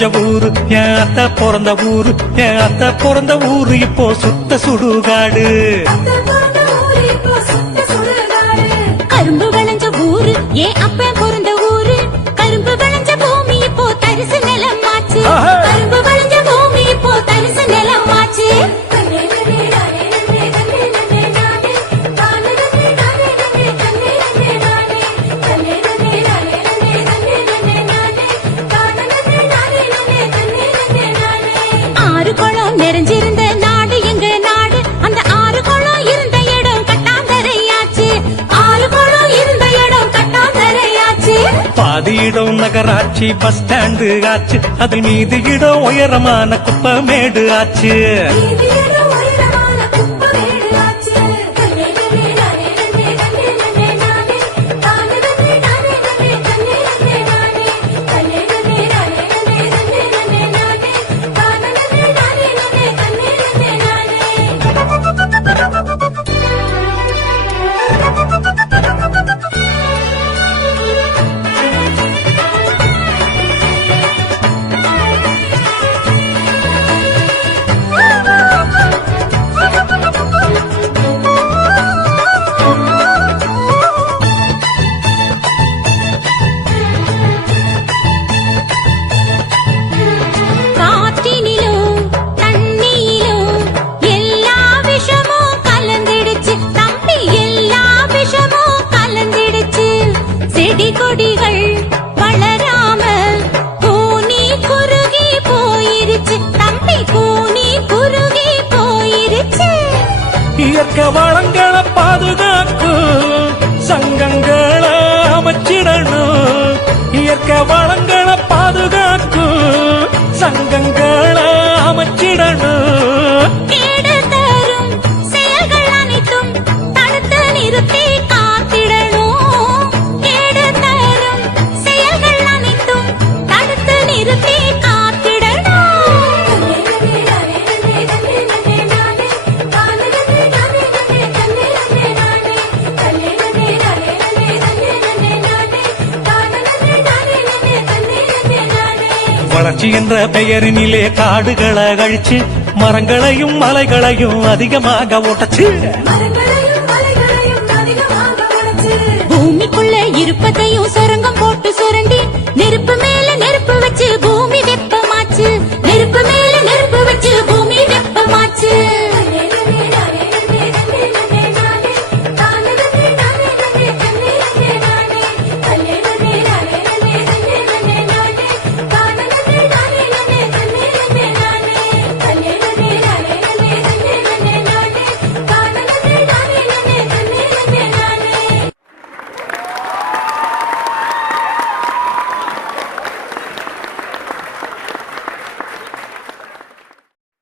கொஞ்ச ஊரு என் அத்த பிறந்த ஊரு என் அத்த பிறந்த ஊரு இப்போ சுத்த சுடுகாடு. பாதி இடம் நகராட்சி பஸ் ஸ்டாண்டு ஆச்சு. அதில் மீது இடம் உயரமான குப்பமேடு ஆச்சு. வளர்ச்சி என்ற பெயரினிலே காடுகளை அழிச்சு மரங்களையும் மலைகளையும் அதிகமாக ஓட்டச்சு பூமிக்குள்ளே இருப்பதையும் சுரங்கம்